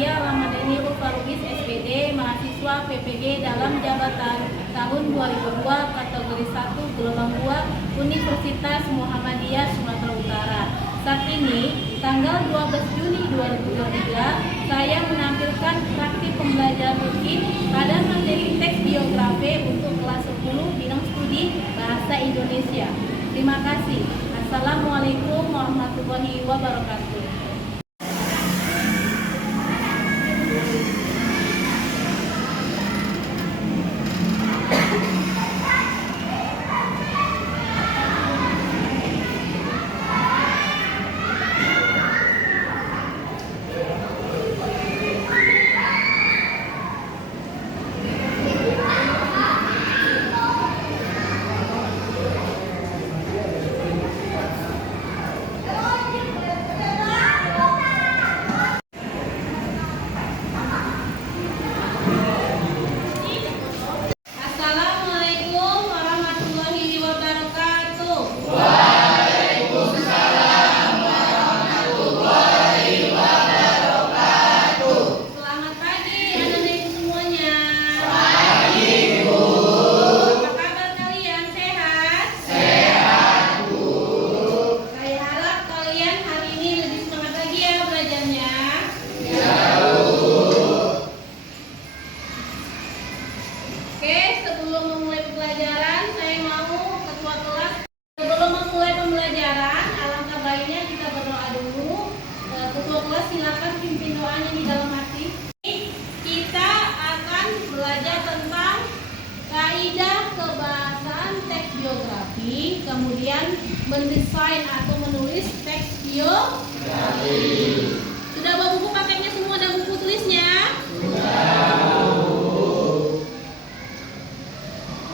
saya Ramadhani Rufarugis SPD, mahasiswa PPG dalam jabatan tahun 2002 kategori 1 gelombang 2 Universitas Muhammadiyah Sumatera Utara. Saat ini, tanggal 12 Juni 2023, saya menampilkan praktik pembelajaran rutin pada materi teks biografi untuk kelas 10 bidang studi Bahasa Indonesia. Terima kasih. Assalamualaikum warahmatullahi wabarakatuh. Silakan pimpin doanya di dalam hati. Kita akan belajar tentang kaidah kebahasaan teks biografi, kemudian mendesain atau menulis teks biografi. Sudah bawa buku paketnya semua dan buku tulisnya? Sudah.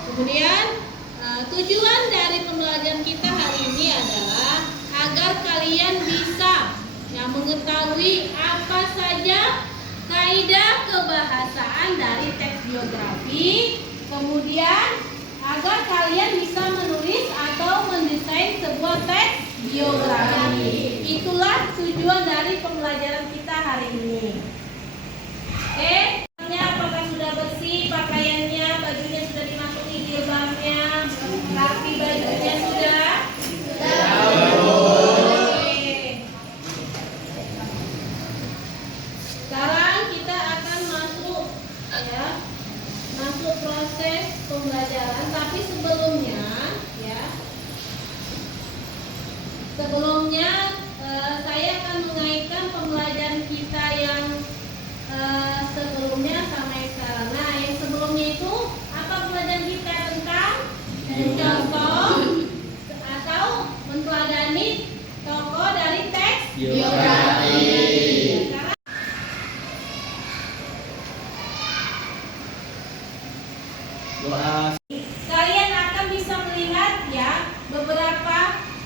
Kemudian tujuan dari pembelajaran kita hari ini adalah agar kalian bisa mengetahui apa saja kaidah kebahasaan dari teks biografi, kemudian agar kalian bisa menulis atau mendesain sebuah teks biografi. Itulah tujuan dari pembelajaran kita hari ini. Oke, apakah sudah bersih pakaiannya, bajunya sudah dimasuki jilbabnya, rapi bajunya sudah? Proses pembelajaran, tapi sebelumnya saya akan mengaitkan pembelajaran kita yang sebelumnya sama yang sekarang. Nah, yang sebelumnya itu apa pembelajaran kita tentang contoh atau meneladani tokoh dari teks biografi. Kalian akan bisa melihat beberapa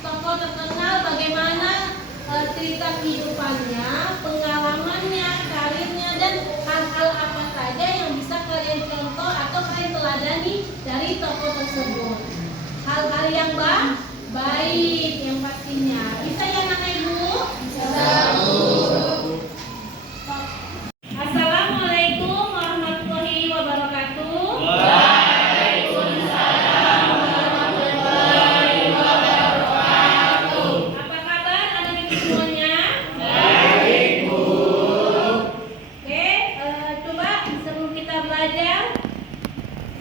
tokoh terkenal, bagaimana cerita kehidupannya, pengalamannya, karirnya, dan hal-hal apa saja yang bisa kalian contoh atau kalian teladani dari tokoh tersebut. Hal-hal yang baik yang pastinya. Bisa ya anak ibu? Bisa. Assalamualaikum warahmatullahi wabarakatuh.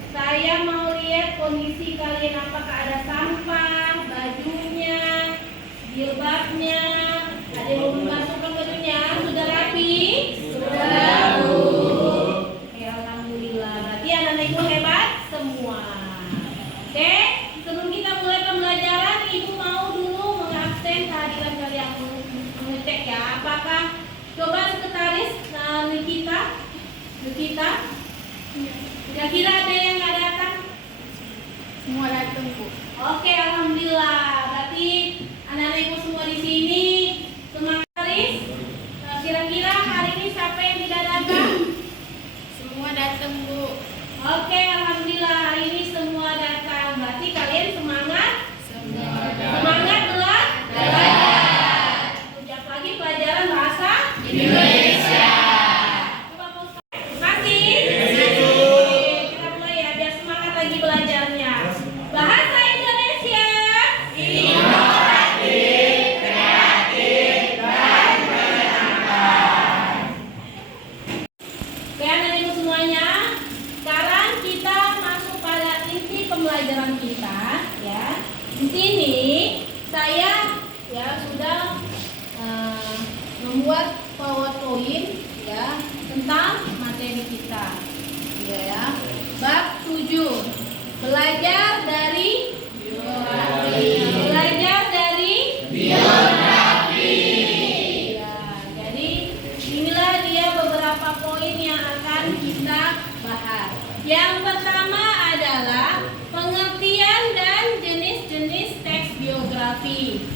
Saya mau lihat kondisi kalian, apakah ada sampah, bajunya, jilbabnya, ada yang belum masukkan bajunya, sudah rapi? Sudah. Oke, alhamdulillah. Berarti anak-anak ibu hebat semua. Oke, sebelum kita mulai pembelajaran, ibu mau dulu mengabsen kehadiran kalian, mengecek ya. Apakah coba sekretaris Nikita? Kira-kira ada yang nggak datang? Semua datang, Bu. Oke, alhamdulillah. Berarti anak-anak ibu semua di sini semangat. Kira-kira hari ini siapa yang tidak datang? Semua datang, Bu. Oke, alhamdulillah hari ini semua datang. Berarti kalian semangat? Semangat belajar. Ucap lagi pelajaran bahasa Indonesia. inovatif, kreatif, dan menyenangkan. Oke, anak-anak semuanya, sekarang kita masuk pada inti pembelajaran kita, ya. Di sini saya sudah membuat PowerPoint ya tentang materi kita, ya. Bab 7, belajar dari biografi. Belajar dari biografi. Ya, jadi inilah dia beberapa poin yang akan kita bahas. Yang pertama adalah pengertian dan jenis-jenis teks biografi.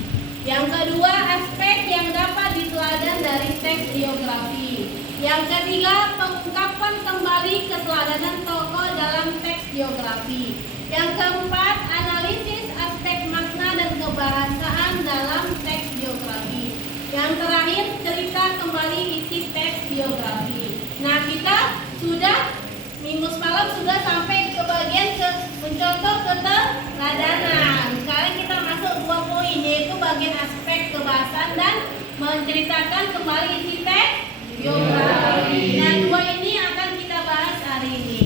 Yang kedua, aspek yang dapat diteladan dari teks biografi. Yang ketiga, pengungkapan kembali keteladanan tokoh dalam teks biografi. Yang keempat, analisis aspek makna dan kebahasaan dalam teks biografi. Yang terakhir, cerita kembali isi teks biografi. Nah, kita sudah minggu semalam sudah sampai ke bagian mencontoh keteladanan. Sekarang kita masuk 2 poin, yaitu bagian aspek kebahasaan dan menceritakan kembali isi teks biografi. Nah, 2 ini akan kita bahas hari ini.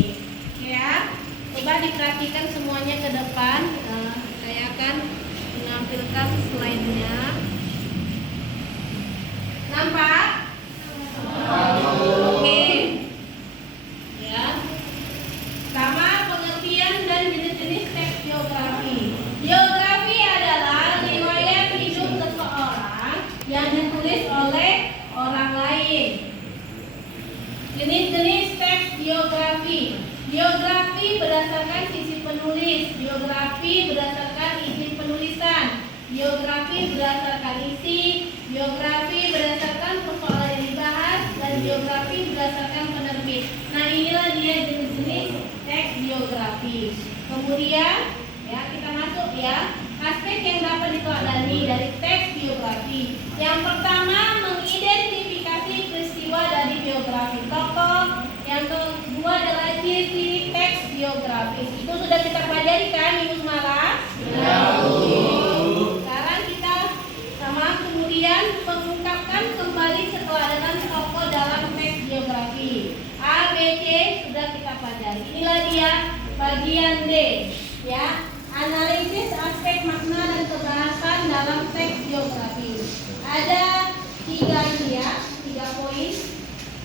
Ya, coba diperhatikan semuanya ke depan. Saya akan menampilkan slide-nya. Nampak? Oke. Ya. Sama pengertian dan jenis-jenis teks biografi. Biografi adalah riwayat hidup seseorang yang ditulis oleh orang lain. Jenis-jenis teks biografi. Biografi berdasarkan sisi penulis, biografi berdasarkan izin penulisan, biografi berdasarkan isi, biografi berdasarkan persoalan yang dibahas, dan biografi berdasarkan penerbit. Nah, inilah dia jenis-jenis teks biografi. Kemudian ya, kita masuk ya, aspek yang dapat diteladani dari teks biografi. Yang pertama, mengidentifikasi peristiwa dari biografi tokoh. Yang kedua adalah ciri-ciri teks biografis. Itu sudah kita pelajari kan minggu semalam? Sekarang kita kemudian mengungkapkan kembali keteladanan tokoh dalam teks biografi. A, B, C sudah kita pelajari. Inilah dia bagian D, ya. Analisis aspek makna dan kebahasan dalam teks biografi. Ada 3 poin.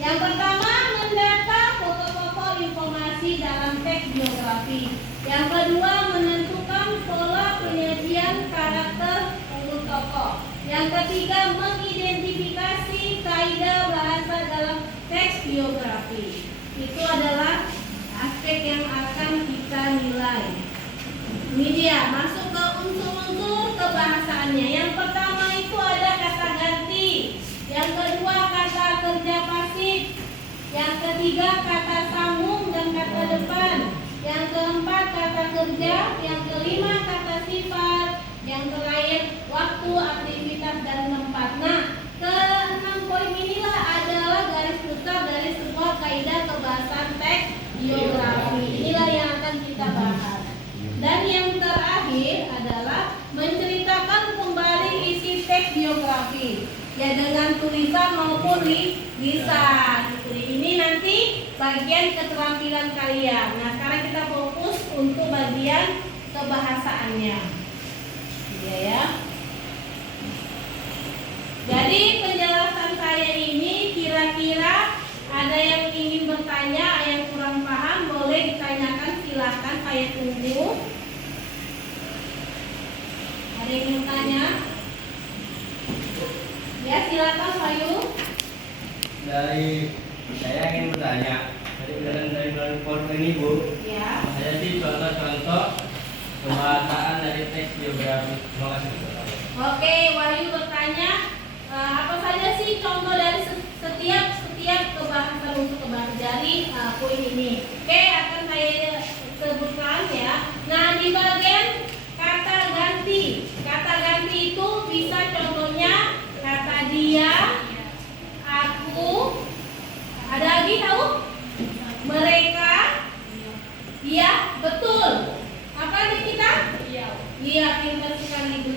Yang pertama, mendata pokok-pokok informasi dalam teks biografi. Yang kedua, menentukan pola penyajian karakter urut tokoh. Yang ketiga, mengidentifikasi kaidah bahasa dalam teks biografi. Itu adalah aspek yang akan kita nilai. Ini dia, masuk ke unsur-unsur kebahasaannya. Yang pertama itu ada kata ganti. Yang kedua, kata kerja pasif. Yang ketiga, kata sambung dan kata depan. Yang keempat, kata kerja. Yang kelima, kata sifat. Yang terakhir, waktu, aktivitas, dan tempat. Nah, ke-6 poin inilah adalah garis besar dari sebuah kaidah kebahasan teks biografi. Inilah yang akan kita bahas. Dan yang terakhir adalah menceritakan kembali isi teks biografi, ya, dengan tulisan maupun lisan. Ini nanti bagian keterampilan kalian. Nah, sekarang kita fokus untuk bagian kebahasaannya, ya. Jadi penjelasan saya ini kira-kira ada yang ingin bertanya, yang kurang paham boleh ditanyakan, silahkan, saya tunggu. Ada yang ingin tanya? Ya, silakan Pak Yu. Saya ingin bertanya, dari PowerPoint ini Bu, Ya. ada sih contoh-contoh pembahasaan dari teks biografi. Terima kasih. Oke, Wahyu bertanya, apa saja sih contoh dari setiap kebahasan untuk kebahasaan dari poin ini? Oke, akan saya sebutkan ya. Nah, di bagian kata ganti. Kata ganti itu bisa contohnya kata dia, aku, ada lagi tahu? Mereka, iya, betul. Apa nih kita? Iya, pintar sekali Bu.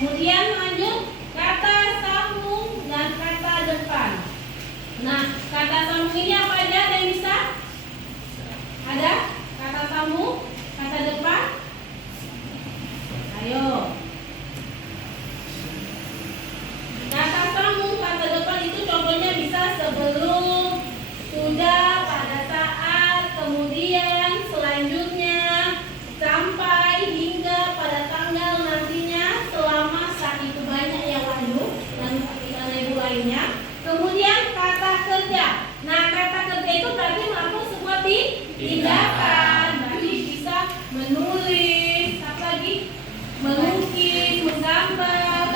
Kemudian lanjut kata sambung dan kata depan. Nah, kata sambung ini apa aja? Ada yang bisa? Ada? Kata sambung, kata depan. Ayo. Kata sambung, kata depan itu contohnya bisa sebelum, sudah, pada saat, kemudian, selanjutnya, sampai, hingga, pada tanggal, nantinya, selama, saat itu banyak ya Wahyu dan ibu lainnya. Kemudian kata kerja. Nah, kata kerja itu berarti melakukan sebuah tindakan. Berarti bisa menulis, apa lagi? Melukis, menggambar,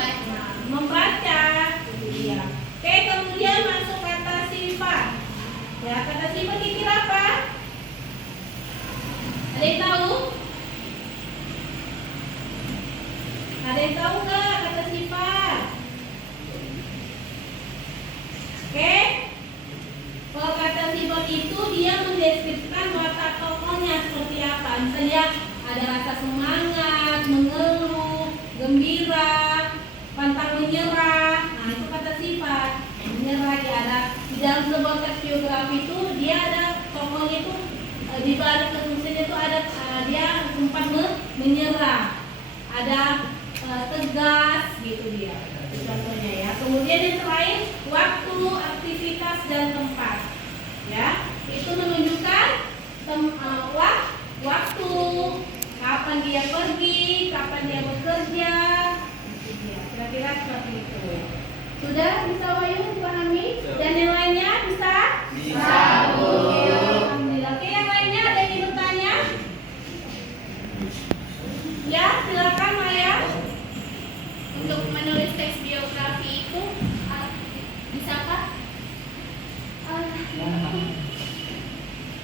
membaca. Iya. Oke, kemudian masuk kata sifat. Ya, kata sifat kira apa? Ada yang tahu? Ada yang tahu nggak kata sifat? Oke, kalau kata sifat itu dia mendeskripsikan watak tokohnya seperti apa. Misalnya ada rasa semangat, mengeluh, gembira, pantang menyerah. Nah, itu kata sifat. Menyerah dia ada di dalam sebuah teks biografi itu dia ada tokohnya itu di balik ketulisannya itu ada dia sempat menyerah, ada tegas gitu dia. Contohnya ya. Kemudian yang terakhir waktu, aktivitas dan tempat. Ya, itu menunjukkan waktu, kapan dia pergi, kapan dia bekerja. Kira-kira seperti itu. Sudah bisa Wahyu dipahami? Dan yang lainnya bisa? Bisa, Bu. Alhamdulillah. Oke, yang lainnya ada yang ingin bertanya? Ya, silakan Maya. Untuk menulis teks biografi itu bisakah?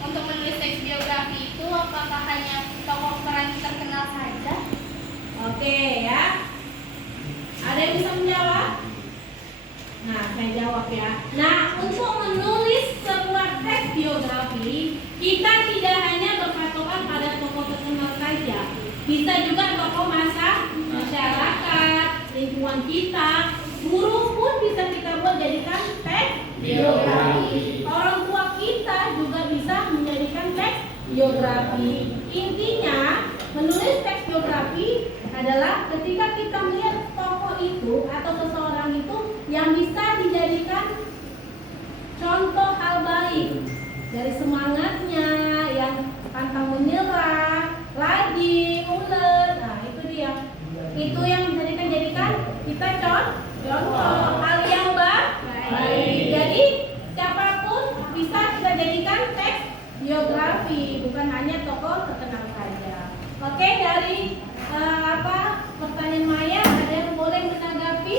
Untuk menulis teks biografi itu apakah hanya tokoh peran terkenal saja? Oke ya. Ada yang bisa menjawab? Nah, saya jawab ya. Nah, untuk menulis sebuah teks biografi, kita tidak hanya berpatokan pada tokoh terkenal saja. Bisa juga tokoh masyarakat, lingkungan kita, guru pun bisa kita buat jadikan teks biografi. Orang tua kita juga bisa menjadikan teks biografi. Intinya, menulis teks biografi adalah ketika kita melihat tokoh itu atau seseorang itu yang bisa dijadikan contoh hal baik dari semangatnya yang pantang menyerah, rajin, ulet. Nah, itu dia. Itu yang jadikan kita contoh hal yang baik. Jadi siapapun bisa kita jadikan teks biografi, bukan hanya tokoh terkenal saja. Oke, dari pertanyaan Maya ada yang boleh menanggapi?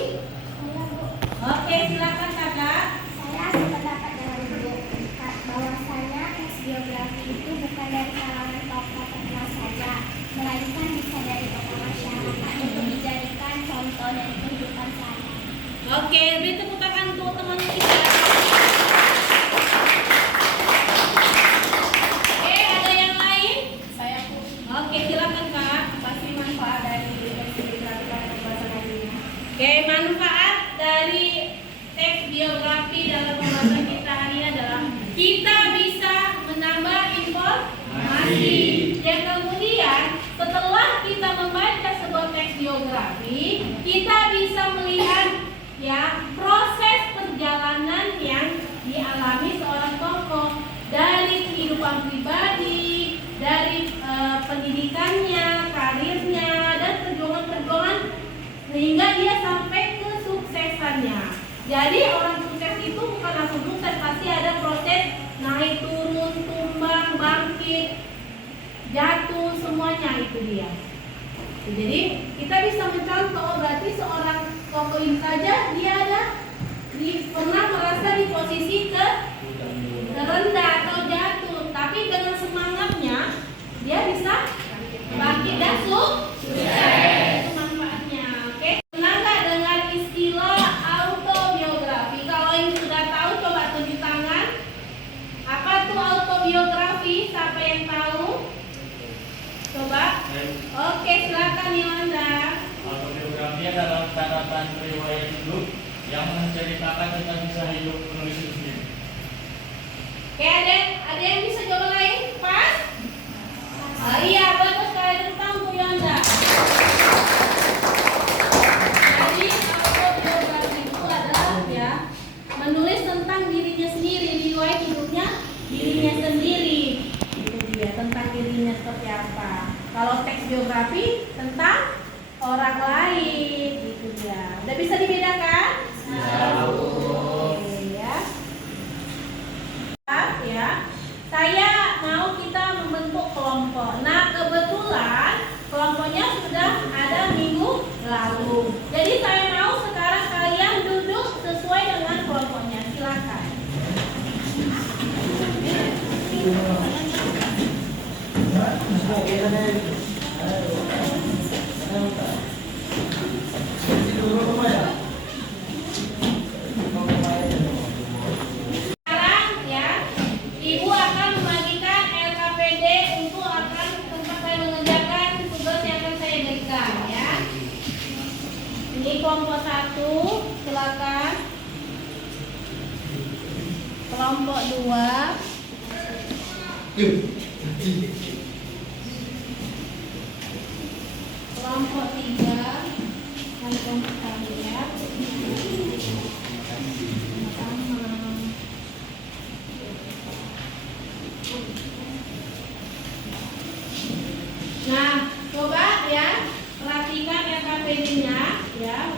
Oke, silakan Kakak. Saya sependapat dengan Ibu bahwasanya teks biografi itu bukan dari kalangan tokoh terkenal saja, melainkan bisa dari tokoh masyarakat untuk dijadikan contoh dari kehidupan saya. Oke, beri tepuk tangan untuk teman kita. Oke, ada yang lain? Saya pun Oke, silakan Kak. pasti manfaat dari teks biografi pada pembahasan hari ini. Oke, manfaat dari teks biografi dalam pembahasan kita hari ini adalah kita bisa menambah informasi. Yang kemudian setelah kita membaca sebuah teks biografi, kita bisa melihat ya proses perjalanan yang dialami seorang tokoh dari kehidupan pribadi, dari pendidikannya, karirnya, dan perjuangan-perjuangan sehingga dia sampai kesuksesannya. Jadi orang sukses itu bukan langsung sukses, pasti ada proses naik turun, tumbang, bangkit, jatuh, semuanya itu dia. Jadi kita bisa mencontoh berarti seorang tokoh ini saja dia pernah merasa di posisi terendah atau jatuh, tapi dengan semangatnya dia bisa bangkit dan sukses. Itu manfaatnya. Oke, pernah nggak dengar istilah autobiografi? Kalau yang sudah tahu coba tunjuk tangan. Apa tuh autobiografi? Siapa yang tahu? Coba. Oke, silakan Yolanda. Autobiografi adalah yang menceritakan tentang kisah hidup penulis itu sendiri. Oke, ada yang bisa jawab lain? Pas? Iya, betul sekali, tentang Bu Yanda. Jadi autobiografi itu adalah ya menulis tentang dirinya sendiri, riwayat hidupnya dirinya sendiri. Itu dia, tentang dirinya seperti apa. Kalau teks biografi tentang orang lain, gitu dia. Udah bisa dibedakan? Ya, Bu. Oke, ya. Ya, saya mau kita membentuk kelompok. Nah, kebetulan kelompoknya sudah ada minggu lalu. Jadi saya mau sekarang kalian duduk sesuai dengan kelompoknya. Silakan. Sekarang ya, Ibu akan membagikan LKPD untuk akan tempat saya mengerjakan tugas yang akan saya berikan ya. Ini kelompok 1, silakan. Kelompok 2. Kelompok 3. Langsung kita lihat. Nah, coba ya perhatikan LKPD-nya ya.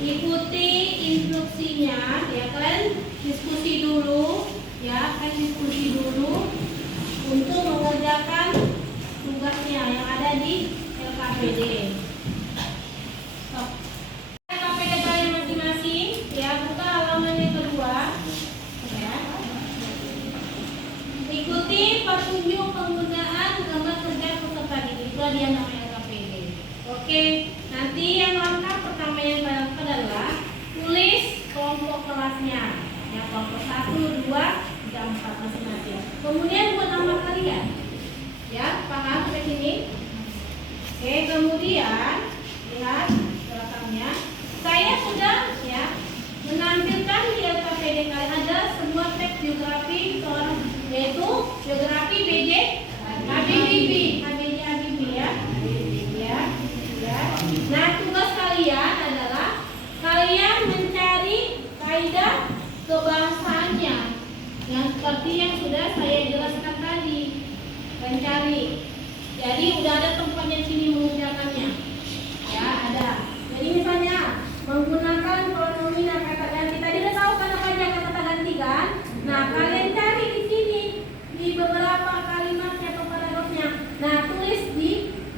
Ikuti instruksinya ya, kalian diskusi dulu ya, untuk mengerjakan tugasnya yang ada di LKPD. Stop. LKPD kalian masing-masing ya, buka halaman yang kedua ya. Ikuti petunjuk penggunaan gambar kerja peserta didik. Itu dia namanya LKPD. Oke, nanti yang langkah pertama yang kalian lakukan adalah tulis kelompok kelasnya. Ya, kelompok 1, 2, 3, 4 masing-masing. Kemudian buat nama kalian. Ya, paham sampai sini? Oke, kemudian lihat belakangnya. Saya sudah ya menampilkan di LKPD kalian ada sebuah teks biografi seorang, yaitu biografi B.J. Habibie ya. Ya. Nah, tugas kalian adalah kalian mencari kaidah kebahasaannya yang seperti yang sudah saya jelaskan tadi. Mencari. Jadi udah ada tempatnya sini mengerjakannya. Ya, ada. Jadi misalnya menggunakan pronomen dan kata ganti. Tadi udah tahu kan apa aja kata ganti kan? Nah, kalian cari di sini di beberapa kalimatnya atau paragrafnya. Nah, tulis di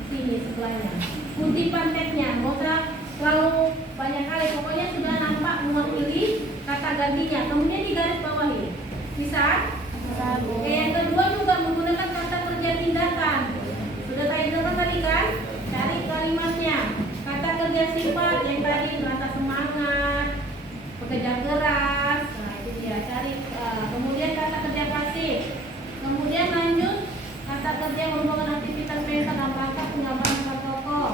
sini sebelahnya. Kutipan teksnya, nggak usah terlalu banyak kali. Pokoknya sudah nampak mewakili kata gantinya. Kemudian di garis bawahi. Bisa? Oke, yang kedua juga menggunakan kata kerja tindakan. Sudah saya jelaskan tadi kan? Cari kalimatnya. Kata kerja sifat yang tadi rasa semangat, bekerja keras. Nah, itu dia cari. Kemudian kata kerja pasif. Kemudian lanjut kata kerja yang merupakan aktivitas mental dalam rangka penggambaran tokoh.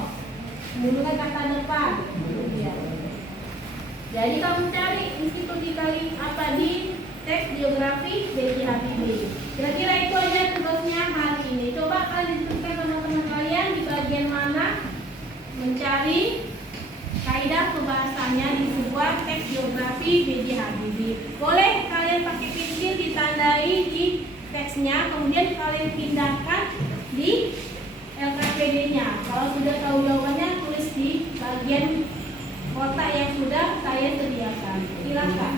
Menggunakan kata depan. Itu dia. Jadi kamu cari di situ di kali apa di teks biografi B.J. Habibie. Kira-kira itu aja tugasnya hari ini. Coba kalian diskusikan sama teman kalian di bagian mana mencari kaidah kebahasannya di sebuah teks biografi B.J. Habibie. Boleh kalian pakai pensil ditandai di teksnya, kemudian kalian pindahkan di LKPD-nya. Kalau sudah tahu jawabannya, tulis di bagian kotak yang sudah saya sediakan. Silakan.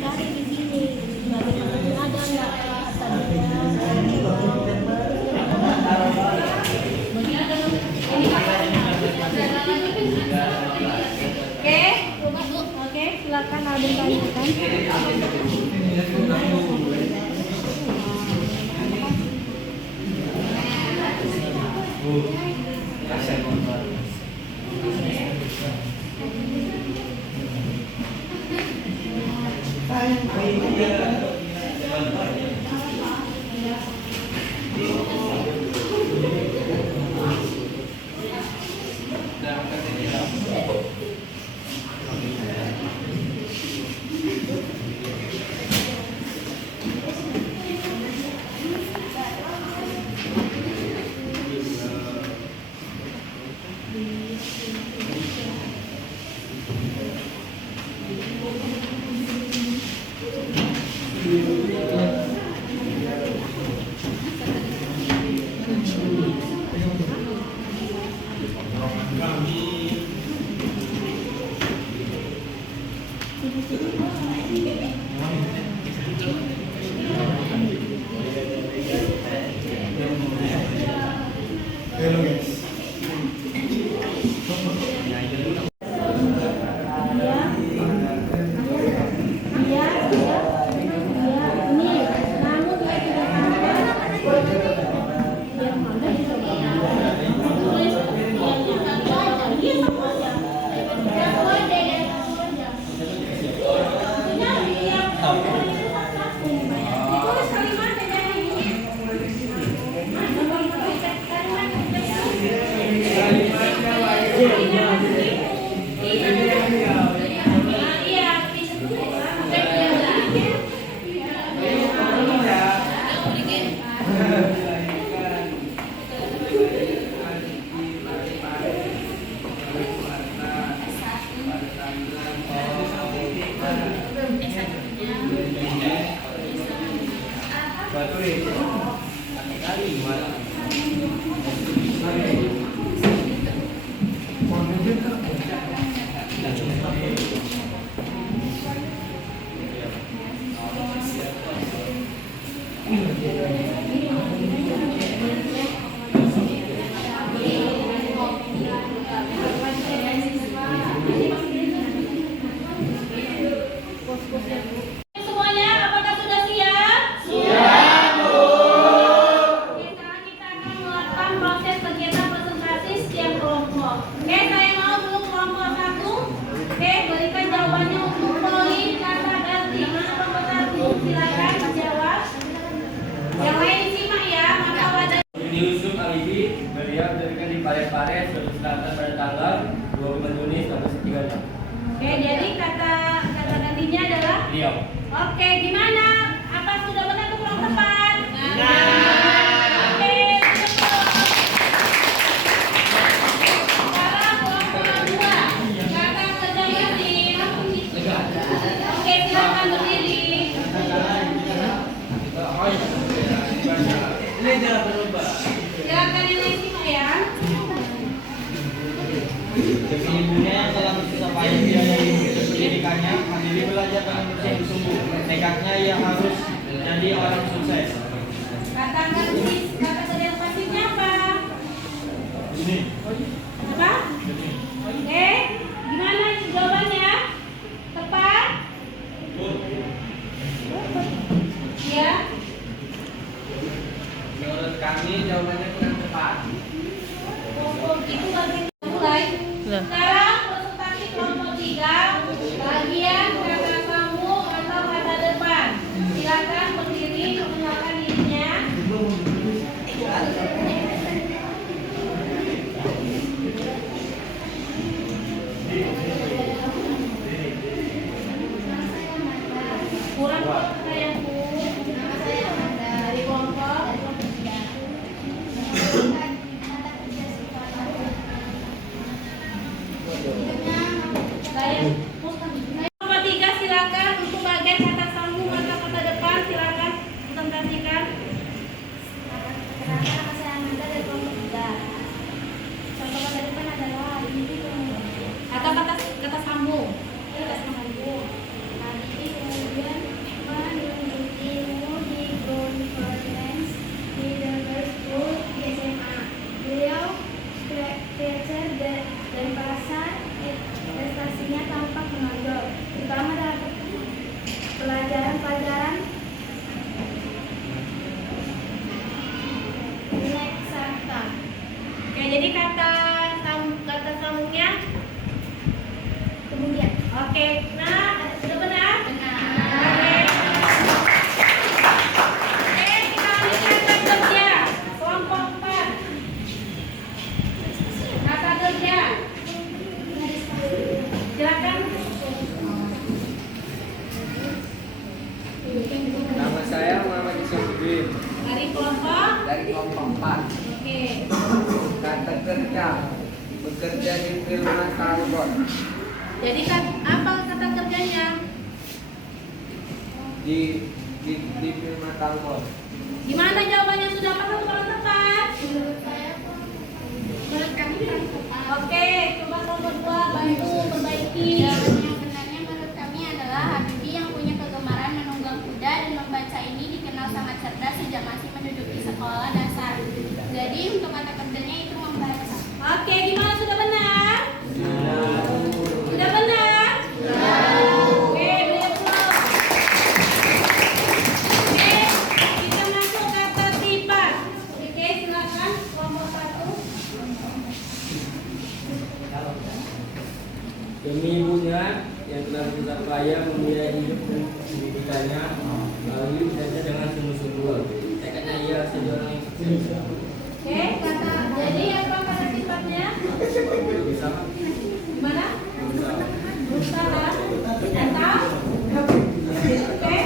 Cari di sini. Semuanya, apakah sudah siap? Siap, Bu. Oke, sekarang kita akan melakukan proses kegiatan presentasi setiap kelompok. Oke, saya mau dulu kelompok 1. Oke, berikan jawabannya untuk poin kata ganti. Mana kelompok 1? Silakan menjawab. Yang lain disimak ya, maka wadah. Yuni Yusuf Alibi, beliau diberikan di Parepare, Sulawesi Selatan pada tanggal 25 Juni 1936. Oke, jadi kata gantinya adalah Beliau. oke, gimana? Apa sudah benar atau kurang tepat? Oke, betul. Sekarang kelompok 2. Kata kerja ganti. Oke, silakan berdiri. Ini jangan berubah. Silakan yang lain simak ya. Demi ibunya yang telah bersusah payah biayai pendidikannya, mandiri belajar dengan bersungguh-sungguh. Tekadnya ia harus menjadi orang sukses. Katakan kata kerja pasifnya apa? Ini. Apa? Oke, gimana jawabannya? Tepat? Ya. Menurut kami jawabannya kurang tepat. Itu bagian mulai. Sekarang presentasi kelompok 3, bagian kata sambung atau kata depan. Silakan berdiri mengenalkan dirinya. Kurang saya Bu. Dari kelompok. Nomor 3 silakan untuk bagian kata sambung atau kata depan silakan presentasikan. Kenapa saya Amanda dari kelompok 3? Contoh kata depan adalah ini Atau kata sambung. kata sambung. Tadi kemudian menunjukimu di conference di Denver School di SMA. Beliau creator dan pasar prestasinya tampak menonjol, terutama dalam pelajaran-pelajaran Neksata. Oke, jadi kata sambungnya Kemudian, oke. Nah, sudah benar? Oke. Oke, kita lanjutkan kata kerja. Kelompok 4. Kata kerja. Silakan. Nama saya Muhammad Isyamudin Dari kelompok. dari kelompok 4. Oke. Kata kerja, bekerja di firma Talbot. Jadi apa kata kerjanya? Di di film Talbot. Gimana jawabannya, sudah apa atau kurang tepat? Menurut saya menurut kami kurang tepat. Oke, coba nomor 2 bantu perbaiki. Jawaban yang benarnya menurut kami adalah Habibie yang punya kegemaran menunggang kuda dan membaca ini dikenal sangat cerdas sejak masih menduduki sekolah dasar. Jadi untuk kata kerjanya itu membaca. Oke, gimana, sudah benar? Sudah benar? Oke, beri aplaus. Oke, kita masuk ke tertiban. Oke, silakan kelompok 1. Demi ibunya yang telah bersusah payah membiayai hidup dan pendidikannya melalui usahanya dengan sungguh-sungguh. Tekadnya ia seorang yang sukses. Oke, jadi apa kata sifatnya? Berusaha, Gimana? berusaha. Berusaha atau? Oke,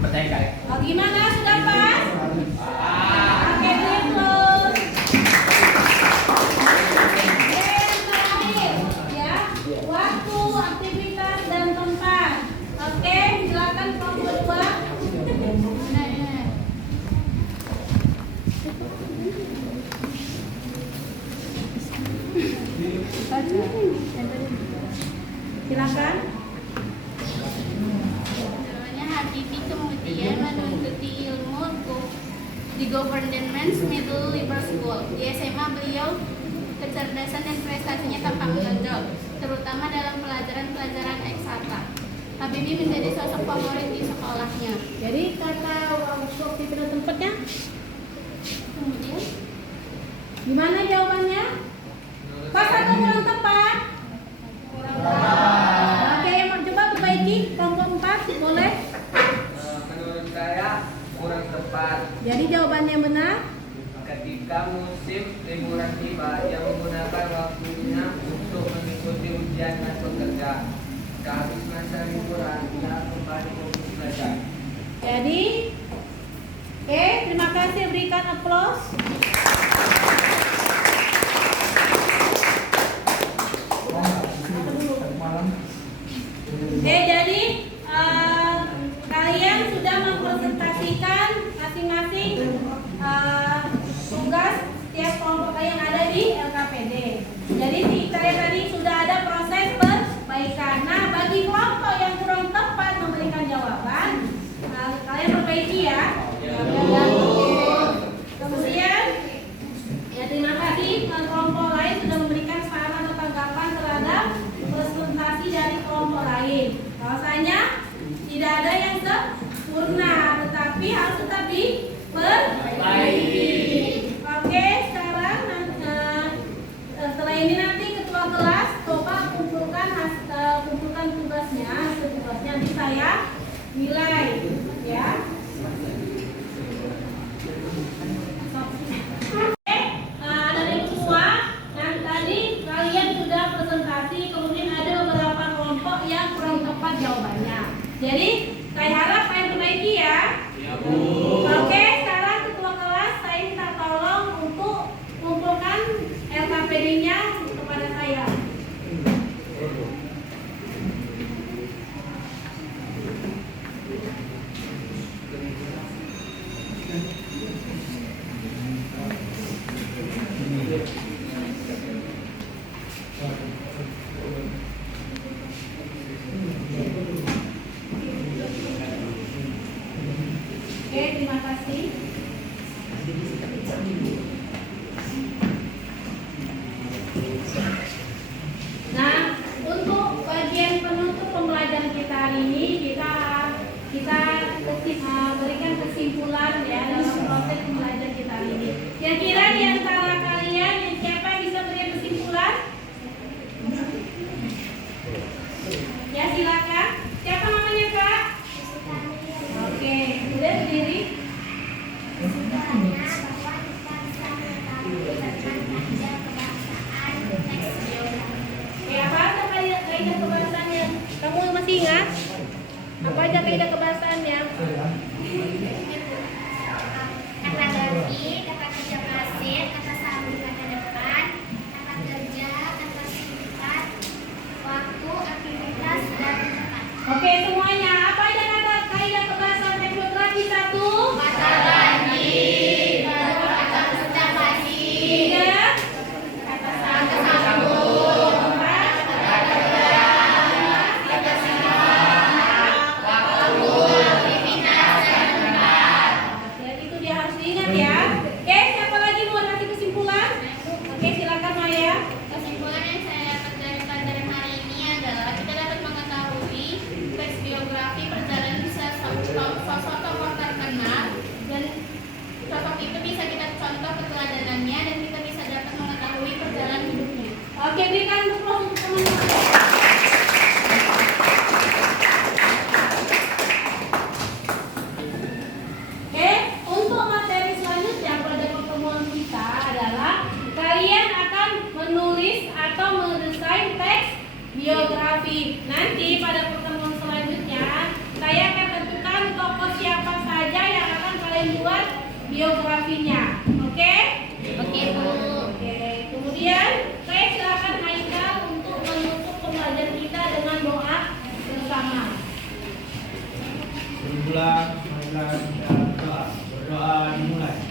Bertekad. oh, gimana? Sudah pas? Oke, terus. Oke, yang terakhir ya, waktu, aktivitas, dan tempat. Oke, silakan kelompok 2. Silakan. Jawabannya Habibie kemudian menuntut ilmu di Government Middle Liberal School. Di SMA beliau kecerdasan dan prestasinya tampak menonjol, terutama dalam pelajaran-pelajaran eksakta. Habibie menjadi sosok favorit di sekolahnya. Jadi kata waktu, aktivitas, tempatnya Kemudian gimana jawabannya? Pas atau kurang tepat? Oke, yang mau coba perbaiki kelompok 4, boleh? Menurut saya kurang tepat. Jadi jawabannya benar. Ketika musim liburan tiba, ia menggunakan waktunya untuk mengikuti ujian dan bekerja. Sehabis masa liburan, ia kembali fokus belajar. Jadi, oke, terima kasih, berikan aplaus. Oke, jadi kalian sudah mempresentasikan masing-masing tugas setiap kelompok yang ada di LKPD. Jadi saya tadi sudah ada proses perbaikan. Nah, bagi kelompok yang kurang tepat memberikan jawaban, kalian perbaiki ya. Kemudian, ya terima kasih kelompok lain sudah memberikan saran atau tanggapan terhadap presentasi dari kelompok lain. Bahwasanya tidak ada yang sempurna, tetapi harus tetap diperbaiki. Oke, sekarang setelah ini nanti ketua kelas coba kumpulkan tugasnya, hasil tugasnya nanti saya nilai, ya. Dari semua, dan tadi kalian sudah presentasi, kemudian ada beberapa kelompok yang kurang tepat jawabannya. Jadi saya harap kalian perbaiki ya. Oke, sekarang ketua kelas saya minta tolong untuk kumpulkan LKPD-nya kepada saya. Oke, terima kasih. Nah, untuk bagian penutup pembelajaran kita hari ini, kita berikan kesimpulan ya dalam proses pembelajaran kita hari ini. Kira-kira di antara kalian siapa yang bisa berikan kesimpulan? Ya, silakan. Siapa namanya, Kak? Oke, udah berdiri. kesimpulannya bahwa kita bisa mengetahui tentang kaidah kebahasaan teks geografi. Oke, apa aja kaidah kebahasaannya? Kamu masih ingat? Apa aja kaidah kebahasaannya? Kata ganti, kata kerja pasif, kata sambung kata depan, kata kerja, kata singkat, waktu, aktivitas, dan tempat. Oke, semuanya apa kalian buat biografinya. Oke? Oke, Bu. Oke. Kemudian saya silakan Haikal untuk menutup pembelajaran kita dengan doa bersama. Marilah kita berdoa. Berdoa dimulai.